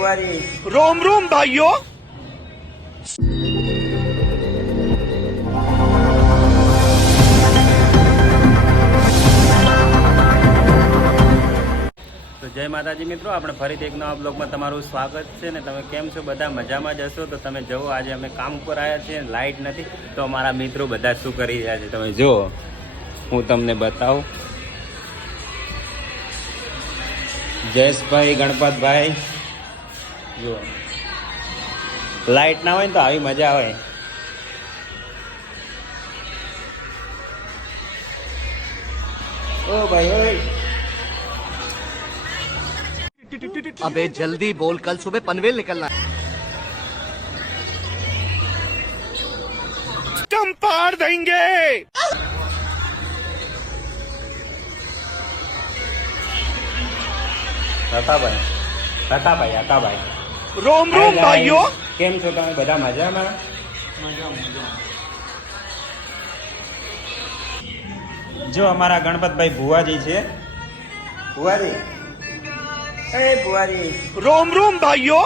बुआरी रोम रोम भाइयों। તો જય માતાજી મિત્રો, આપણે ફરીથી એક નવા બ્લોગમાં તમારું સ્વાગત છે ને. તમે કેમ છો? બધા મજામાં જ હશો. તો તમે જુઓ, આજે અમે કામ ઉપર આવ્યા છીએ, લાઇટ નથી તો અમારા મિત્રો બધા શું કરી રહ્યા છે તમે જુઓ. હું તમને બતાવું. જયેશભાઈ, ગણપતભાઈ જુઓ, લાઇટ ના હોય ને તો આવી મજા આવે. ઓ ભાઈ ઓય, अबे जल्दी बोल, कल सुबह पनवेल निकलना है। हम पार देंगे। હતાભાઈ रोम रोम भाइयों। કેમ છો તમે? બધા મજામાં? જો અમારા ગણપતભાઈ ભુવાજી છે. ભુવાજી, એ ભુવાજી, रोम रोम भाइयों।